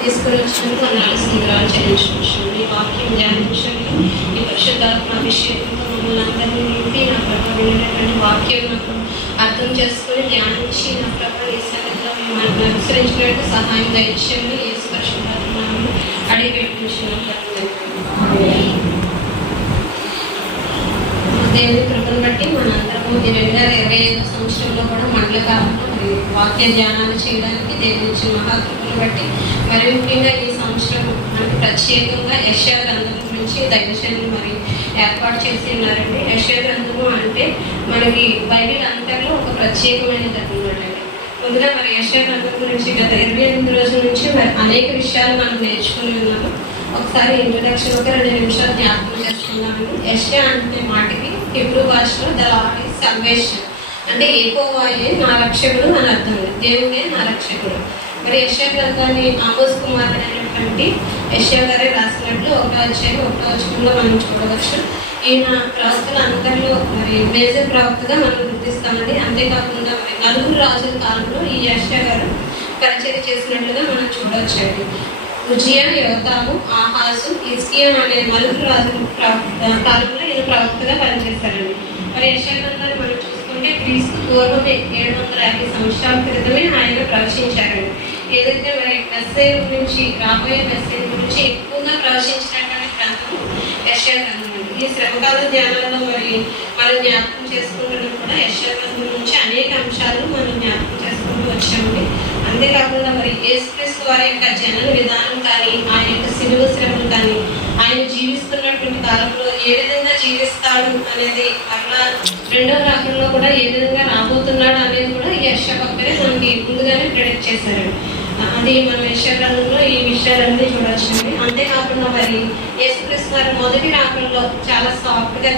తీసుకుని వందనాలు చెల్లించుకుంటున్నాను ఈ వాక్యం ధ్యానించండి ఈ పరిశుద్ధాత్మ అభిషేకంతో మమ్మల్ని అందరినీ నింపి నా ప్రభావ విన్నటువంటి వాక్యం నాకు అర్థం చేసుకొని ధ్యానించి నా ప్రభావ ఈ సన్నిధిలో మిమ్మల్ని అనుసరించినట్టు సహాయం దయచేయండి ఏ పరిశుద్ధాత్మ అడిగి పెట్టించినట్టు దేవుని కృపను బట్టి మనందరము ఈ రెండు వేల ఇరవై ఐదో సంవత్సరంలో కూడా మండల ఉంటుంది. వాక్య ధ్యానాలు చేయడానికి దేవుడి ఇచ్చిన మహాకృపను బట్టి. మరి ముఖ్యంగా ఈ సంవత్సరం మనకు ప్రత్యేకంగా యశా గ్రంథం గురించి దైవశైలి మరి ఏర్పాటు చేసి ఉన్నారండి. యశా గ్రంథము అంటే మనకి బైబిల్ అంతర్లో ఒక ప్రత్యేకమైన గ్రంథం అండి. ముందుగా మరి యశా గ్రంథం గురించి గత ఇరవై ఎనిమిది రోజుల నుంచి మరి అనేక విషయాలు మనం నేర్చుకుని ఉన్నాము. ఒకసారి ఇంట్రడక్షన్ ఒక రెండు నిమిషాలు జ్ఞాపకం చేసుకున్నాము యశా అంటే మాటకి హిబ్రూ భాషలో ద లార్డ్ ఇస్ సల్వేషన్ అంటే ఏకోవాయే నా రక్షకుడు అని అర్థం దేవుడే నా రక్షకుడు. మరి యశా గ్రంథాన్ని ఆమోస్ కుమార్ అనేటువంటి యశా గారే రాసినట్లు ఒక అధ్యాయం ఒక వచనంలో మనం చూడవచ్చు. ఈయన ప్రవక్తల అందరిలో మరి మేజర్ ప్రవక్తగా మనం గుర్తిస్తామండి. అంతేకాకుండా మరి నలుగురు రాజుల కాలంలో ఈ యశా గారు పరిచయం చేసినట్లుగా మనం చూడవచ్చండి. ఉజియా యోతాము ఆహాసు ఇస్కియా అనే నలుగురు రాజుల ప్రవక్త కాలంలో ఈయన ప్రవక్తగా పనిచేస్తారండి మరి యశాగ్రంథాన్ని మనం అంటే క్రీస్తు పూర్వం ఏడు వందల యాభై సంవత్సరాల క్రితమే ఆయన ప్రవచించారు ఏదైతే మరి మెస్సేజ్ గురించి రాబోయే మెస్సేజ్ గురించి ఎక్కువగా ప్రవచించినటువంటి ప్రాంతం యశాగ్రంథం అండి. ఈ శ్రమకాల ధ్యానాల్లో మరి మనం జ్ఞాపకం చేసుకుంటున్నప్పుడు కూడా యశాగ్రంథం నుంచి అనేక అంశాలు మనం జ్ఞాపకం చేసుకుంటూ వచ్చామండి. అంతేకాకుండా మరి యేసుక్రీస్తు వారి యొక్క జనన విధానం కానీ ఆయన యొక్క సిలువ శ్రమలు కానీ ఆయన జీవిస్తున్నటువంటి కాలంలో ఏ విధంగా జీవిస్తాడు అనేది మరలా రెండో రాకంలో కూడా ఏ విధంగా రాబోతున్నాడు అనేది కూడా ఈ యశ భక్తులే మనకి ముందుగానే ప్రిడిక్ట్ చేశారండి అది మన యశగ్రంథంలో ఈ విషయాలన్నీ చూడొచ్చండి అంతేకాకుండా మరి యేసుక్రీస్తు వారి మొదటి రాకంలో చాలా సాఫ్ట్గా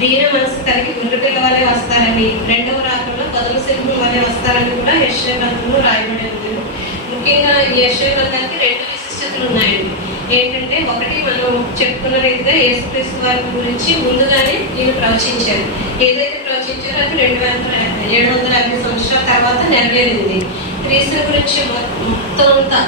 దీన మనసు కలిగి గుర్రపిల్ల వలె వస్తారని రెండవ రాకంలో పదవ శిల్పుల వలె వస్తారని కూడా యశ్వగ్రంథంలో రాయబడి ఉంది. ముఖ్యంగా ఈ యశ్వగ్రంథానికి రెండు విశిష్టతలు ఉన్నాయండి. ఏంటంటే ఒకటి మనం చెప్పుకున్న రీతిగా యేసుక్రీస్తు వారి గురించి ముందుగానే నేను ప్రవచించాను ఏదైతే ప్రవచించారో అది రెండు వేల ఏడు వందల యాభై సంవత్సరాల తర్వాత నెరవేరింది. క్రీస్తు గురించి మొత్తం అంతా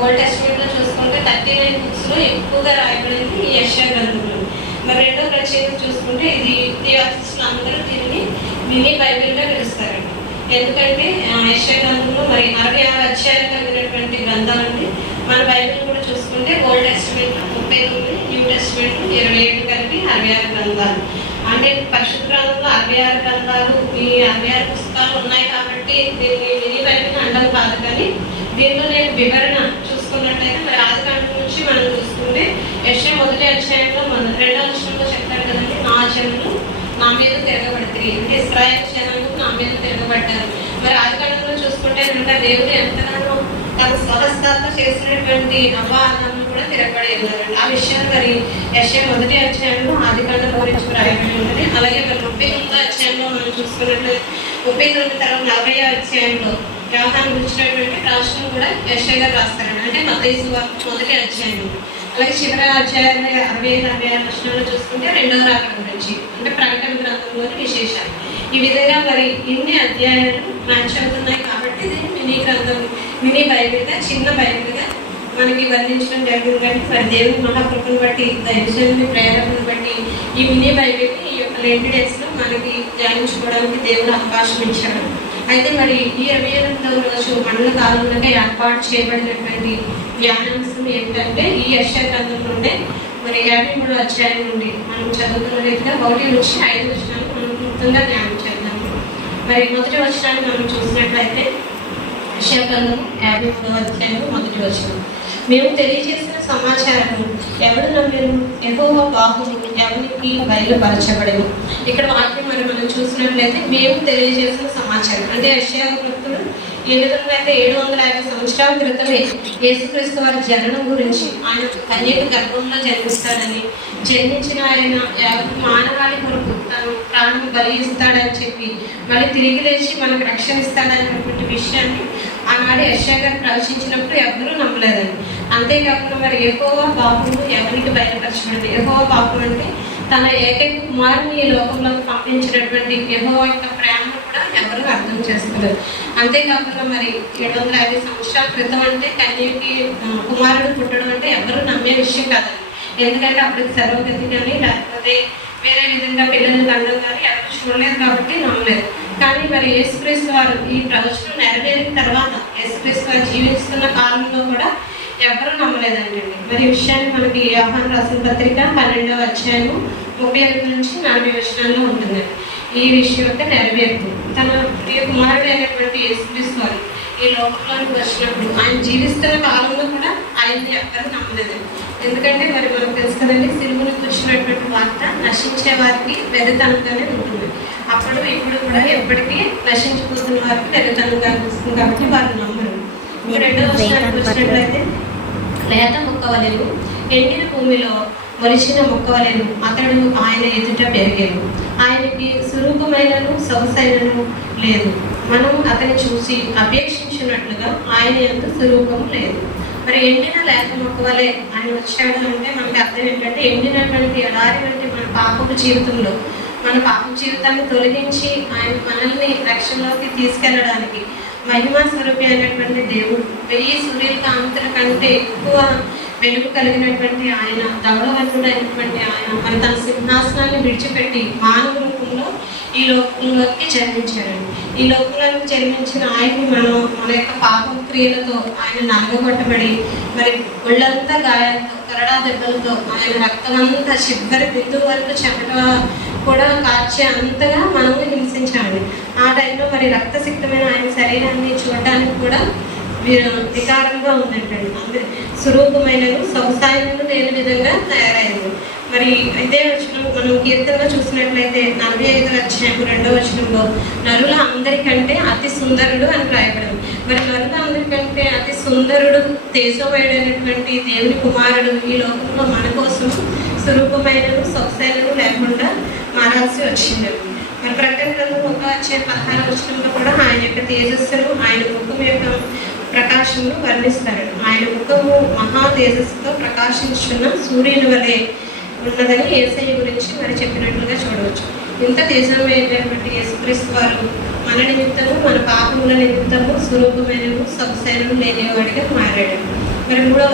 ఓల్డ్ టెస్ట్మెంట్లో చూసుకుంటే థర్టీ నైన్ బుక్స్లో ఎక్కువగా రాయబడింది ఈ యశా గ్రంథంలో. మరి రెండో ప్రత్యేకత చూసుకుంటే ఇది థియాసిస్టులు అందరూ దీన్ని మినీ బైబిల్గా పిలుస్తారండి ఎందుకంటే ఆ, గ్రంథంలో మరి అరవై ఆరు అధ్యాయాలు కలిగినటువంటి గ్రంథాలండి. మన బైబిల్ కూడా చూసుకుంటే ఓల్డ్ టెస్ట్మెంట్ ముప్పై తొమ్మిది న్యూ టెస్ట్మెంట్ ఇరవై ఏడు కలిపి అరవై ఆరు గ్రంథాలు. అంటే పరిశుద్ధ గ్రంథంలో అరవై ఆరు గ్రంథాలు ఈ అరవై ఆరు పుస్తకాలు ఉన్నాయి కాబట్టి దీన్ని మినీ బైబిల్ అండం కాదు కానీ దీనిలో నేను వివరణ చూసుకున్నట్టయితే మరి ఆది కాండం నుంచి మనం చూసుకుంటే యశ్వ మొదటి అధ్యాయంలో మన రెండో విషయంలో చెప్తారు కదండి నా జనులు నా మీద తిరగబడతాయి అంటే ఇస్రాయల్ జనాలు నా మీద తిరగబడ్డారు. మరి ఆది కాండంలో చూసుకుంటే కనుక దేవుడు ఎంతగానో తన స్వహస్తాలతో చేసినటువంటి అవ్వాలను కూడా తిరగబడి వెళ్ళారండి ఆ విషయాలు మరి యశ్వ మొదటి అధ్యాయంలో ఆది కాండం గురించి రాయబడి అలాగే మరి ముప్పై తొమ్మిదో అధ్యాయంలో మనం చూసుకున్నట్లయితే ముప్పై తొమ్మిది తర్వాత నలభై అధ్యాయంలో వ్యవహారం గురించినటువంటి రాష్ట్రం కూడా యశ్వ గారు రాస్తారండి అంటే మతేసు మొదటి అధ్యాయంలో. అలాగే చివరి అధ్యాయంలో అరవై అరవై ఆరు ప్రశ్నలు చూసుకుంటే రెండవ రాకడ గురించి అంటే ప్రకటన గ్రంథంలోని విశేషాలు. ఈ విధంగా మరి ఇన్ని అధ్యాయాలు మ్యాచ్ అవుతున్నాయి కాబట్టి దీన్ని మినీ గ్రంథం మినీ బైబిల్గా చిన్న బైబిల్గా మనకి వర్ణించడం జరిగింది కానీ మరి దేవుని మహాకృపను బట్టి దైవజనుని ప్రేరణను బట్టి ఈ మినీ బైబిల్ని ఈ యొక్క లెంటి డేస్లో మనకి ధ్యానించుకోవడానికి దేవుడు అవకాశం ఇచ్చాడు. అయితే మరి ఈ ఇరవై ఎనిమిదవ రోజు మండల కాలంలో ఏర్పాటు చేయబడినటువంటి ధ్యానాంశం ఏంటంటే ఈ యశాగ్రంథం నుండే మరి యాభై మూడు అధ్యాయం నుండి మనం చదువుతున్న రీతిగా ఒకటి నుంచి ఐదు వచ్చినాలు మనం క్లుప్తంగా ధ్యానం చేద్దాం. మరి మొదటి వచ్చినాన్ని మనం చూసినట్లయితే యెషయా యాభై మూడవ అధ్యాయం మొదటి వచ్చిన మేము తెలియజేసిన సమాచారం ఎవరు నమ్మరు ఎహోవా బాహువు ఎవరికి బయలుపరచబడదు ఇక్కడ వాక్యం మరి మనం చూసినట్లయితే మేము తెలియజేసిన సమాచారం. అంటే యెషయా భక్తుడు ఏ విధంగా అయితే ఏడు వందల యాభై సంవత్సరాల క్రితమే యేసుక్రీస్తు వారి జననం గురించి ఆయన కన్యక గర్భంలో జన్మిస్తాడని జన్మించిన ఆయన మానవాళి కొరకు తను ప్రాణం బలి ఇస్తాడని చెప్పి మళ్ళీ తిరిగి లేచి మనకు రక్షణ ఇస్తాడనేటువంటి విషయాన్ని ఆనాడు యశా గారు ప్రవేశించినప్పుడు ఎవరూ నమ్మలేదండి. అంతేకాకుండా మరి ఎహోవా బాబును ఎవరికి బయలుపరచబడింది ఎహోవా బాబు అంటే తన ఏకైక కుమారుని ఈ లోకంలోకి పంపించినటువంటి యెహోవా యొక్క ప్రేమను కూడా ఎవరు అర్థం చేసుకోలేదు. అంతేకాకుండా మరి ఏడు వందల యాభై సంవత్సరాల క్రితం అంటే కన్యకి కుమారుడు పుట్టడం అంటే ఎవరు నమ్మే విషయం కాదండి. ఎందుకంటే అప్పుడు సర్వగతి కానీ లేకపోతే వేరే విధంగా పిల్లలు కండం కానీ ఎవరు చూడలేదు కాబట్టి నమ్మలేదు. కానీ మరి యేసుక్రీస్తు వారు ఈ ప్రవచనం నెరవేరిన తర్వాత యేసుక్రీస్తు వారు జీవిస్తున్న కాలంలో కూడా ఎవరు నమ్మలేదండి. మరి ఈ విషయాన్ని మనకి వ్యవహారం రాసిన పత్రిక పన్నెండవ అధ్యాయము ముప్పై ఐదు నుంచి నలభై వచనాల్లో ఉంటుందండి ఈ విషయం యొక్క నెరవేరుతుంది తన ప్రియ కుమారుడు అయినటువంటి యేసుక్రీస్తు వారు ఈ లోకంలోకి వచ్చినప్పుడు ఆయన జీవిస్తున్న కాలంలో కూడా ఆయన్ని ఎవ్వరూ నమ్మలేదండి ఎందుకంటే మరి మనకు తెలుసు కదండి సిలువును కూర్చున్నటువంటి వార్త నశించే వారికి వెదతనంగానే ఉంటుంది. అప్పుడు ఇప్పుడు కూడా ఎప్పటికీ నశించిపోతున్న వారికి వెరితనంగా అనిపిస్తుంది కాబట్టి వారు నమ్మరు. ఇంకా రెండవ వర్షానికి వచ్చినట్లయితే లేత మొక్కవలెను. ఎండిన భూమిలో మొలిచిన మొక్కవలెను. అతడు ఆయన ఎదుట పెరిగాను. ఆయనకి స్వరూపమైనను సొగసైనను లేదు. మనం అతన్ని చూసి అపేక్షించినట్లుగా ఆయన ఎంత స్వరూపం లేదు. మరి ఎండిన లేత మొక్క వలె ఆయన వచ్చాడు అంటే మనకి అర్థం ఏంటంటే ఎండినటువంటి ఎడారి వంటి మన పాపపు జీవితంలో మన పాప జీవితాన్ని తొలగించి ఆయన మనల్ని రక్షణలోకి తీసుకెళ్ళడానికి మహిమా స్వరూపి అయినటువంటి దేవుడు వెయ్యి సూర్యుల కాంతుల కంటే ఎక్కువ వెలుగు కలిగినటువంటి ఆయన ధవళవంతుడు అయినటువంటి ఆయన మరి తన సింహాసనాన్ని విడిచిపెట్టి మానవ రూపంలో ఈ లోకంలోకి జన్మించారండి ఈ లోకంలోకి జన్మించిన ఆయన్ని మనం మన యొక్క పాపం క్రియలతో ఆయన నలగొట్టబడి మరి ఒళ్ళంతా గాయాలతో కరడా దెబ్బలతో ఆయన రక్తమంతా చివరి బిందువు వరకు చెమట కూడా కార్చే అంతగా మనల్ని హింసించాడు. ఆ టైంలో మరి రక్తసిక్తమైన ఆయన శరీరాన్ని చూడటానికి కూడా వికారంగా ఉందంటండి అందరి స్వరూపమైనను సొగసాయనను లేని విధంగా తయారైంది. మరి అయితే వచ్చిన మనం కీర్తనలో చూసినట్లయితే నలభై ఐదు అధ్యాయం రెండో వచనంలో నరుల అందరికంటే అతి సుందరుడు అని రాయబడింది. మరి నరుల అందరికంటే అతి సుందరుడు తేజోమయుడైనటువంటి దేవుని కుమారుడు ఈ లోకంలో మన కోసం స్వరూపమైనను సొగసైనను లేకుండా మారాల్సి వచ్చింది మరి ప్రకటన గ్రంథం ఒక వచ్చే పదహారు వచనంలో కూడా ఆయన యొక్క తేజస్సును ఆయన ముఖం యొక్క ప్రకాశమును వర్ణిస్తారు. ఆయన ముఖము మహా తేజస్సుతో ప్రకాశించున్న సూర్యుని వలె ఉన్నదని ఏసయ్య గురించి మరి చెప్పినట్లుగా చూడవచ్చు. ఇంత తేజమైనటువంటి యేసుక్రీస్తు వారు మన నిమిత్తము మన పాపముల నిమిత్తము స్వరూపమైన సొగసైనను లేనివాడిగా మారాడు. మరి మూడవ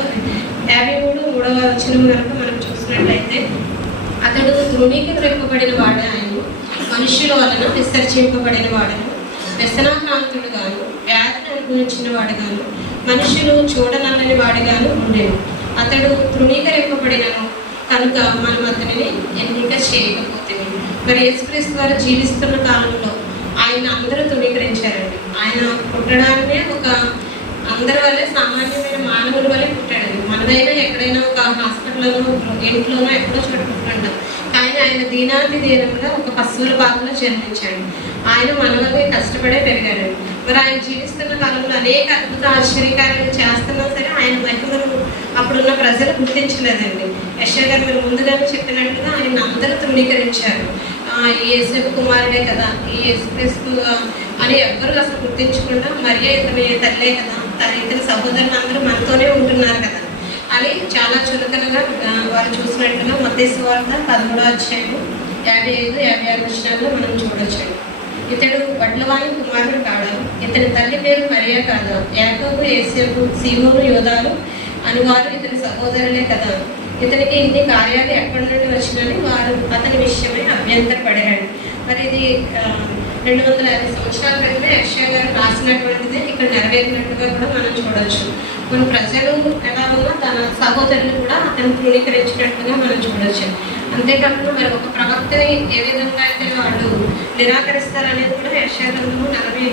యాభై మూడు మూడవ వచ్చిన వరకు మనం చూసినట్లయితే అతడు తృణీకరింపబడిన వాడే ఆయన మనుషుల వలన విసర్జింపబడిన వాడను వ్యసనాక్రాంతుడు గాను వ్యాధిని అనుభవించిన వాడుగాను మనుషులు చూడనల్లని వాడిగాను ఉండేను. అతడు తృణీకరింపబడినను కనుక మనం అతనిని ఎన్నిక చేయకపోతే మరి యేసుక్రీస్తు వారు జీవిస్తున్న కాలంలో ఆయన అందరూ తృణీకరించారండి. ఆయన పుట్టడాన్నే ఒక అందరి వల్లే సామాన్యమైన మానవుల వల్లే పుట్టాడు మనదైనా ఎక్కడైనా ఒక హాస్పిటల్లోనో ఇంట్లోనో ఎక్కడో చోట కానీ ఆయన దీనాతి దీనంగా ఒక పశువుల భాగంలో జన్మించాడు. ఆయన మన కష్టపడే పెరిగాడు. మరి ఆయన జీవిస్తున్న కాలంలో అనేక అద్భుత ఆశ్చర్యకార్యాలు చేస్తున్నా సరే ఆయన మహిమను అప్పుడున్న ప్రజలు గుర్తించలేదండి. యశ్వ గారు మీరు ముందుగానే చెప్పినట్టుగా ఆయన అందరూ తృణీకరించారు. ఏసేపు కుమారుడే కదా ఈ యేసుక్రీస్తు అని ఎవ్వరు అసలు గుర్తించకుండా మరియ ఇతని తల్లే కదా తన ఇతని సహోదరులు అందరూ మనతోనే ఉంటున్నారు కదా. అని చాలా చులకనగా వారు చూసినట్టుగా మతేసు వార్త పదమూడో అధ్యాయం యాభై ఐదు యాభై ఆరు విషయాల్లో మనం చూడొచ్చు. ఇతడు వడ్లవాణి కుమారుడు కాడా ఇతని తల్లి పేరు మరియా కాదు యాకోబు ఏసేపు సీమోను యోధాలు అనువారు ఇతని సహోదరులే కదా. ఇతనికి ఇన్ని కార్యాలు ఎక్కడి నుండి వచ్చినని వారు అతని విషయమై అభ్యంతరపడాడు మరి ఇది రెండు వందల యాభై సంవత్సరాల క్రితమే యక్షయ గారు రాసినటువంటిది ఇక్కడ నెరవేరినట్టుగా కూడా మనం చూడవచ్చు మన ప్రజలు ఎలా ఉన్నా తన సహోదరుని కూడా అతను తృణీకరించినట్టుగా మనం చూడవచ్చు అంతేకాకుండా మరి ఒక ప్రవక్తని ఏ విధంగా అయితే వాళ్ళు నిరాకరిస్తారనేది కూడా యక్షయ గారు నలభై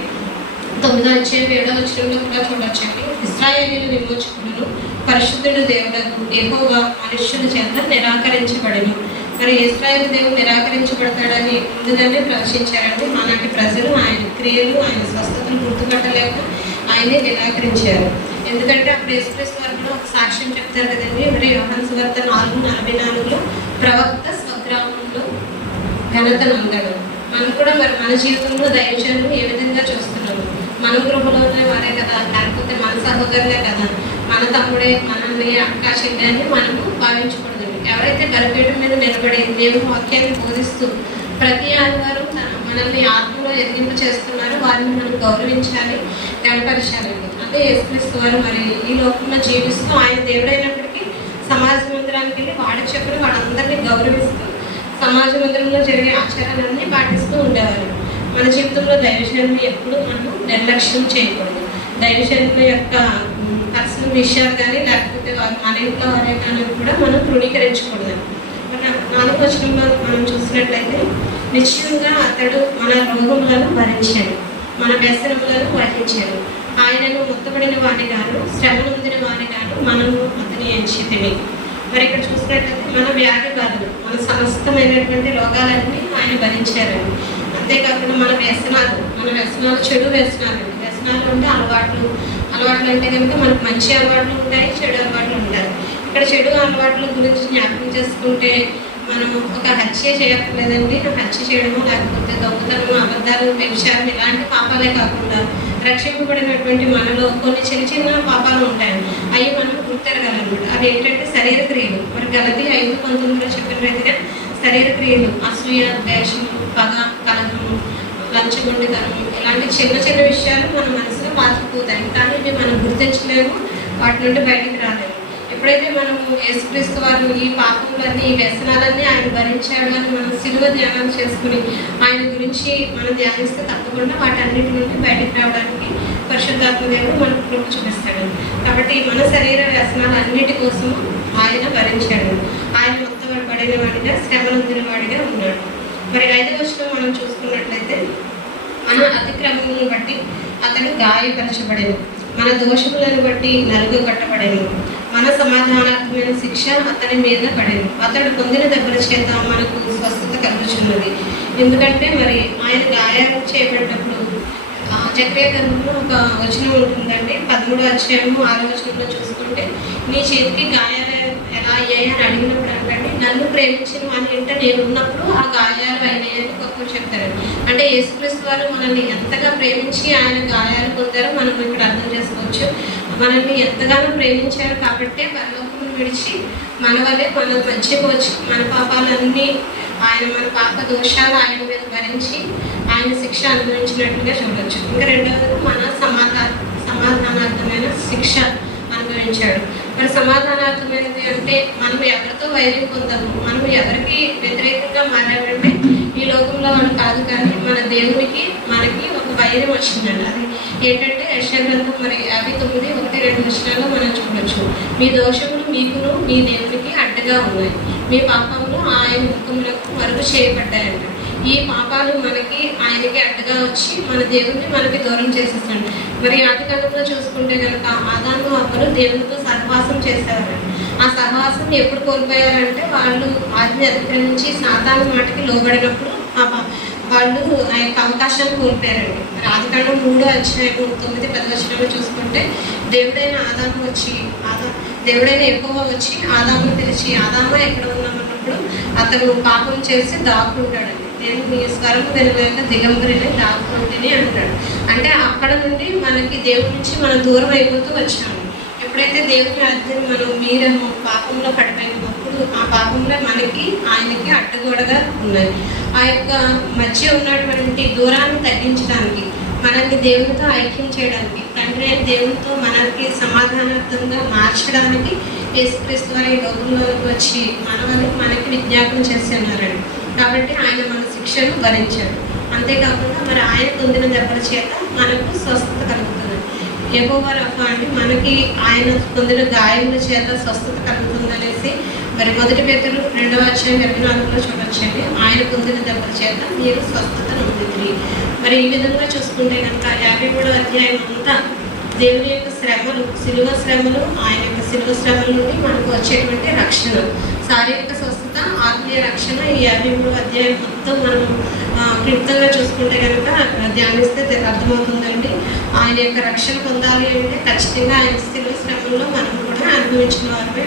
తొమ్మిదో వచ్చే ఏడో వచ్చంలో కూడా చూడొచ్చండి ఇస్రాయేలీలు విమోచకులను పరిశుద్ధుడు దేవుడకు ఎక్కువగా మనుష్యుల చేత నిరాకరించబడను. మరి ఇస్రాయల్ దేవుడు నిరాకరించబడతాడని ముందుగానే ప్రవేశించారండి అలాంటి ప్రజలు ఆయన క్రియలు ఆయన స్వస్థతలు గుర్తుపట్టలేక ఆయనే నిరాకరించారు. ఎందుకంటే అప్పుడు ఎస్ప్రెస్ వారు ఒక సాక్ష్యం చెప్తారు కదండి మరి యోహాను సువార్త నాలుగు నలభై నాలుగులో ప్రవక్త స్వగ్రామంలో ఘనత నొందడం మనం కూడా మరి మన జీవితంలో దైవజనులు ఏ విధంగా చూస్తున్నాము? మన గృహంలోనే వారే కదా లేకపోతే మన సహోదరులే కదా? మన తమ్ముడే మన అన్నయ్య అక్క చెల్లి అని మనము భావించకూడదు ఎవరైతే బలపీఠం మీద నిలబడి దేవుని వాక్యాన్ని బోధిస్తూ ప్రతి ఆదివారం తన మనల్ని ఆత్మలో ఎదిగింపు చేస్తున్నారు. వారిని మనం గౌరవించాలి కనపరచాలండి అదే యేసుక్రీస్తు వారు మరి ఈ లోకంలో జీవిస్తూ ఆయన దేవుడైనప్పటికీ సమాజ మందిరానికి వెళ్ళి వాడి చెప్పులు వాళ్ళందరినీ గౌరవిస్తూ సమాజ మందిరంలో జరిగే ఆచారాలన్నీ పాటిస్తూ ఉండేవారు. మన జీవితంలో దైవజనులు ఎప్పుడు మనం నిర్లక్ష్యం చేయకూడదు. దైవజనుల యొక్క పర్సనల్ విషయాలు కానీ లేకపోతే వారు మన కూడా మనం తృణీకరించకూడదు. మన నాలుగు వచనంలో మనం చూసినట్లయితే నిశ్చయంగా అతడు మన రోగములను భరించాడు. మన వ్యసనములను వహించాడు ఆయనను ముత్తబడిన వాని గాను శ్రమ నొందిన వాని గాను మనము అతని ఎంచితివి మరి ఇక్కడ చూసినట్లయితే మన వ్యాధి బాధలు మన సమస్తమైనటువంటి రోగాలన్నీ ఆయన భరించారండి. అంతేకాకుండా మన వ్యసనాలు మన వ్యసనాలు చెడు వ్యసనాలు వ్యసనాలు అంటే అలవాట్లు అలవాట్లు అంటే కనుక మనకు మంచి అలవాట్లు ఉంటాయి చెడు అలవాట్లు ఉంటాయి. ఇక్కడ చెడు అలవాట్ల గురించి జ్ఞాపకం చేసుకుంటే మనం ఒక హత్య చేయక్కర్లేదండి హత్య చేయడము లేకపోతే దొంగతనము అబద్ధాలు వ్యభిచారం ఇలాంటి పాపాలే కాకుండా రక్షింపబడినటువంటి మనలో కొన్ని చిన్న చిన్న పాపాలు ఉంటాయి. అవి మనం గుర్తెరగాలన్నమాట. అవి ఏంటంటే శరీర క్రియలు. మరి గలది ఐదు పంతొమ్మిదిలో చెప్పిన రీతిగా శరీర క్రియలు అసూయ ద్వేషము పగ కలహము లంచగొండితనము ఇలాంటి చిన్న చిన్న విషయాలు మన మనసు పాతుకుపోతాయి కానీ ఇవి మనం గుర్తించలేము. వాటి నుండి బయటకు రాలేము. ఎప్పుడైతే మనము యేసుక్రీస్తు వారు ఈ పాపములన్నీ ఈ వ్యసనాలన్నీ ఆయన భరించాడు అని మనం సిలువ ధ్యానం చేసుకుని ఆయన గురించి మనం ధ్యానిస్తే తప్పకుండా వాటన్నిటి నుండి బయటకు రావడానికి పరిశుద్ధాత్మ దేవుడు మనకు కృప చూపిస్తాడు. కాబట్టి మన శరీర వ్యసనాలు అన్నిటి కోసం ఆయన భరించాడు. ఆయన మొత్తం పడిన వాడిగా శ్రమలందిన వాడిగా ఉన్నాడు. మరి ఐదవ వచనం మనం చూసుకున్నట్లయితే మన అతిక్రమములను బట్టి అతడు గాయపరచబడేను. మన దోషములను బట్టి నలుగు కట్టబడేను. మన సమాధానాత్మైన శిక్ష అతని మీద పడేను. అతడు పొందిన దెబ్బల చేత మనకు స్వస్థత కలుగుచున్నది. ఎందుకంటే మరి ఆయన గాయాలు చేయబడినప్పుడు ఆ చక్రియ గ్రంథంలో ఒక వచనం ఉంటుందండి. పదమూడు అధ్యాయము ఆరో వచనంలో చూసుకుంటే నీ చేతికి గాయాలు ఎలా అయ్యాయని అని అడిగినప్పుడు నన్ను ప్రేమించిన వాళ్ళ ఇంట నేను ఉన్నప్పుడు ఆ గాయాలు అయినాయని గొప్ప చెప్తారు. అంటే యేసుక్రీస్తు వారు మనల్ని ఎంతగా ప్రేమించి ఆయన గాయాలు పొందారో మనం ఇక్కడ అర్థం చేసుకోవచ్చు. మనల్ని ఎంతగానో ప్రేమించారు కాబట్టే పరలోకమును విడిచి మన వల్లే మన మధ్యకు వచ్చి మన పాపాలన్నీ ఆయన మన పాప దోషాలు ఆయన మీద భరించి ఆయన శిక్ష అనుభవించినట్లుగా చూడవచ్చు ఇంకా రెండవది మన సమాధాన సమాధానార్థమైన శిక్ష అనుభవించాడు. మరి సమాధానార్థమైనది అంటే మనం ఎవరితో వైద్యం పొందాము? మనం ఎవరికి వ్యతిరేకంగా మారామంటే ఈ లోకంలో మనం కాదు కానీ మన దేవునికి మనకి ఒక వైద్యం వచ్చిందండి అది. ఏంటంటే యశగ్రంథం మరి యాభై తొమ్మిది ఒకటి రెండు విషయాల్లో మనం చూడొచ్చు. మీ దోషములు మీకును మీ దేవునికి అడ్డగా ఉన్నాయి. మీ పాపములు ఆయన ముఖములకు మరుగు చేయబడ్డాయంట. ఈ పాపాలు మనకి ఆయనకి అడ్డగా వచ్చి మన దేవుని మనకి దూరం చేసేస్తాడు. మరి ఆది కాలంలో చూసుకుంటే కనుక ఆదాము అవ్వలు దేవునితో సహవాసం చేసేవారు ఆ సహవాసం ఎప్పుడు కోల్పోయారంటే వాళ్ళు ఆజ్ఞ అతిక్రమించి సాధారణ మాటకి లోబడినప్పుడు ఆ పా- వాళ్ళు ఆ యొక్క అవకాశాన్ని కోల్పోయారండి. మరి ఆదికాండం మూడో అధ్యాయము తొమ్మిది పది వచనంలో చూసుకుంటే దేవుడైన ఆదాము వచ్చి ఆదా దేవుడైన ఎక్కువ వచ్చి ఆదామును పిలిచి ఆదామ ఎక్కడ ఉన్నామన్నప్పుడు అతను పాపం చేసి దాక్కుంటాడండి. దేవుని స్వరం వెనుక దిగంబరిని దాక్కుంటేనే అంటాడు అంటే అక్కడ నుండి మనకి దేవుడి నుంచి మనం దూరం అయిపోతూ వచ్చాము. ఎప్పుడైతే దేవుని అర్థం మనం మీరేమో పాపంలో పడిపోయినప్పుడు ఆ పాపంలో మనకి ఆయనకి అడ్డగోడగా ఉన్నాయి. ఆ యొక్క మధ్య ఉన్నటువంటి దూరాన్ని తగ్గించడానికి మనల్ని దేవునితో ఐక్యం చేయడానికి తండ్రి అయిన దేవునితో మనకి సమాధానార్థంగా మార్చడానికి యేసుక్రీస్తు వారి లోకంలోకి వచ్చి మనవలకు మనకి విజ్ఞాపనం చేసి ఉన్నారండి. కాబట్టి ఆయన మన శిక్షను భరించాడు అంతేకాకుండా మరి ఆయన పొందిన దెబ్బల చేత మనకు స్వస్థత కలుగుతుంది. యెహోవా రఫా అంటే మనకి ఆయన పొందిన గాయముల చేత స్వస్థత కలుగుతుంది అనేసి మరి మొదటి పేతులు రెండవ అధ్యాయం ఇరవై నాలుగులో చూడొచ్చండి. ఆయన పొందిన దెబ్బల చేత మీరు స్వస్థత నొందింది మరి ఈ విధంగా చూసుకుంటే కనుక యాభై మూడవ అధ్యాయం అంతా దేవుని యొక్క శ్రమలు సిలువ శ్రమలు ఆయన యొక్క సిలువ శ్రమల నుండి మనకు వచ్చేటువంటి రక్షణ శారీరక ఆత్మీయ రక్షణ ఈ యాభై మూడు అధ్యాయం మొత్తం మనం క్లుప్తంగా చూసుకుంటే కనుక ధ్యానిస్తే అర్థమవుతుందండి. ఆయన యొక్క రక్షణ పొందాలి అంటే ఖచ్చితంగా ఆయన స్థితిలో శ్రమంలో మనం కూడా అనుభవించిన వారిపై